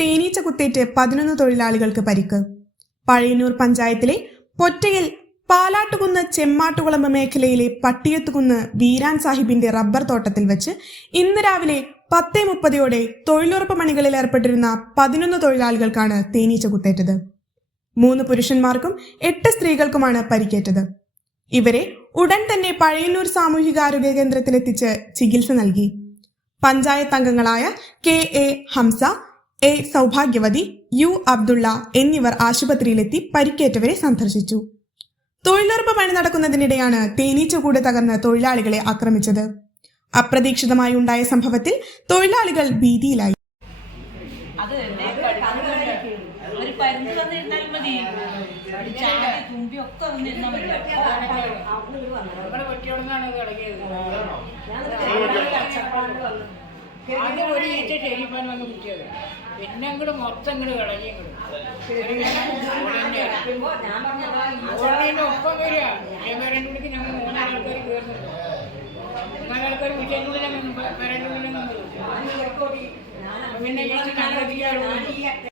തേനീച്ച കുത്തേറ്റ് പതിനൊന്ന് തൊഴിലാളികൾക്ക് പരിക്ക്. പഴയന്നൂർ പഞ്ചായത്തിലെ പൊറ്റയിൽ പാലാട്ടുകുന്ന് ചെമ്മാട്ടുകുളമ്പ് മേഖലയിലെ പട്ടിയത്തുകുന്ന് വീരാൻ സാഹിബിന്റെ റബ്ബർ തോട്ടത്തിൽ വെച്ച് ഇന്ന് രാവിലെ പത്തേ മുപ്പതോടെ തൊഴിലുറപ്പ് പണികളിൽ ഏർപ്പെട്ടിരുന്ന പതിനൊന്ന് തൊഴിലാളികൾക്കാണ് തേനീച്ച കുത്തേറ്റത്. മൂന്ന് പുരുഷന്മാർക്കും എട്ട് സ്ത്രീകൾക്കുമാണ് പരിക്കേറ്റത്. ഇവരെ ഉടൻ തന്നെ പഴയന്നൂർ സാമൂഹികാരോഗ്യ കേന്ദ്രത്തിലെത്തിച്ച് ചികിത്സ നൽകി. പഞ്ചായത്ത് അംഗങ്ങളായ K A Hamsa A. Soubhagyavathi U. Abdulla എന്നിവർ ആശുപത്രിയിലെത്തി പരിക്കേറ്റവരെ സന്ദർശിച്ചു. തൊഴിലുറപ്പ് പണി നടക്കുന്നതിനിടെയാണ് തേനീച്ചകൂട് തകർന്ന് തൊഴിലാളികളെ ആക്രമിച്ചത്. അപ്രതീക്ഷിതമായി ഉണ്ടായ സംഭവത്തിൽ തൊഴിലാളികൾ ഭീതിയിലായി. അത് ഒരു പരുന്ന് മതി. തുമ്പി ഒക്കെ വന്നിരുന്നാൽ മതി. ആദ്യം ഒരു ഈറ്റ ടെലിഫോൺ വന്ന് കുത്തിയത്. പിന്നെ അങ്ങോട്ട് മൊത്തം ഇങ്ങോട്ട് ഓൺലൈനിൽ ഒപ്പം വരിക. പേരന്റെ ഞങ്ങൾ മൂന്നാലാൾക്കാർ കയറുന്നുണ്ട് മൂന്നാലാൾക്കാർ ഞങ്ങൾ പേരന്റെ ഉള്ളിൽ പിന്നെ അധികാരമുണ്ട്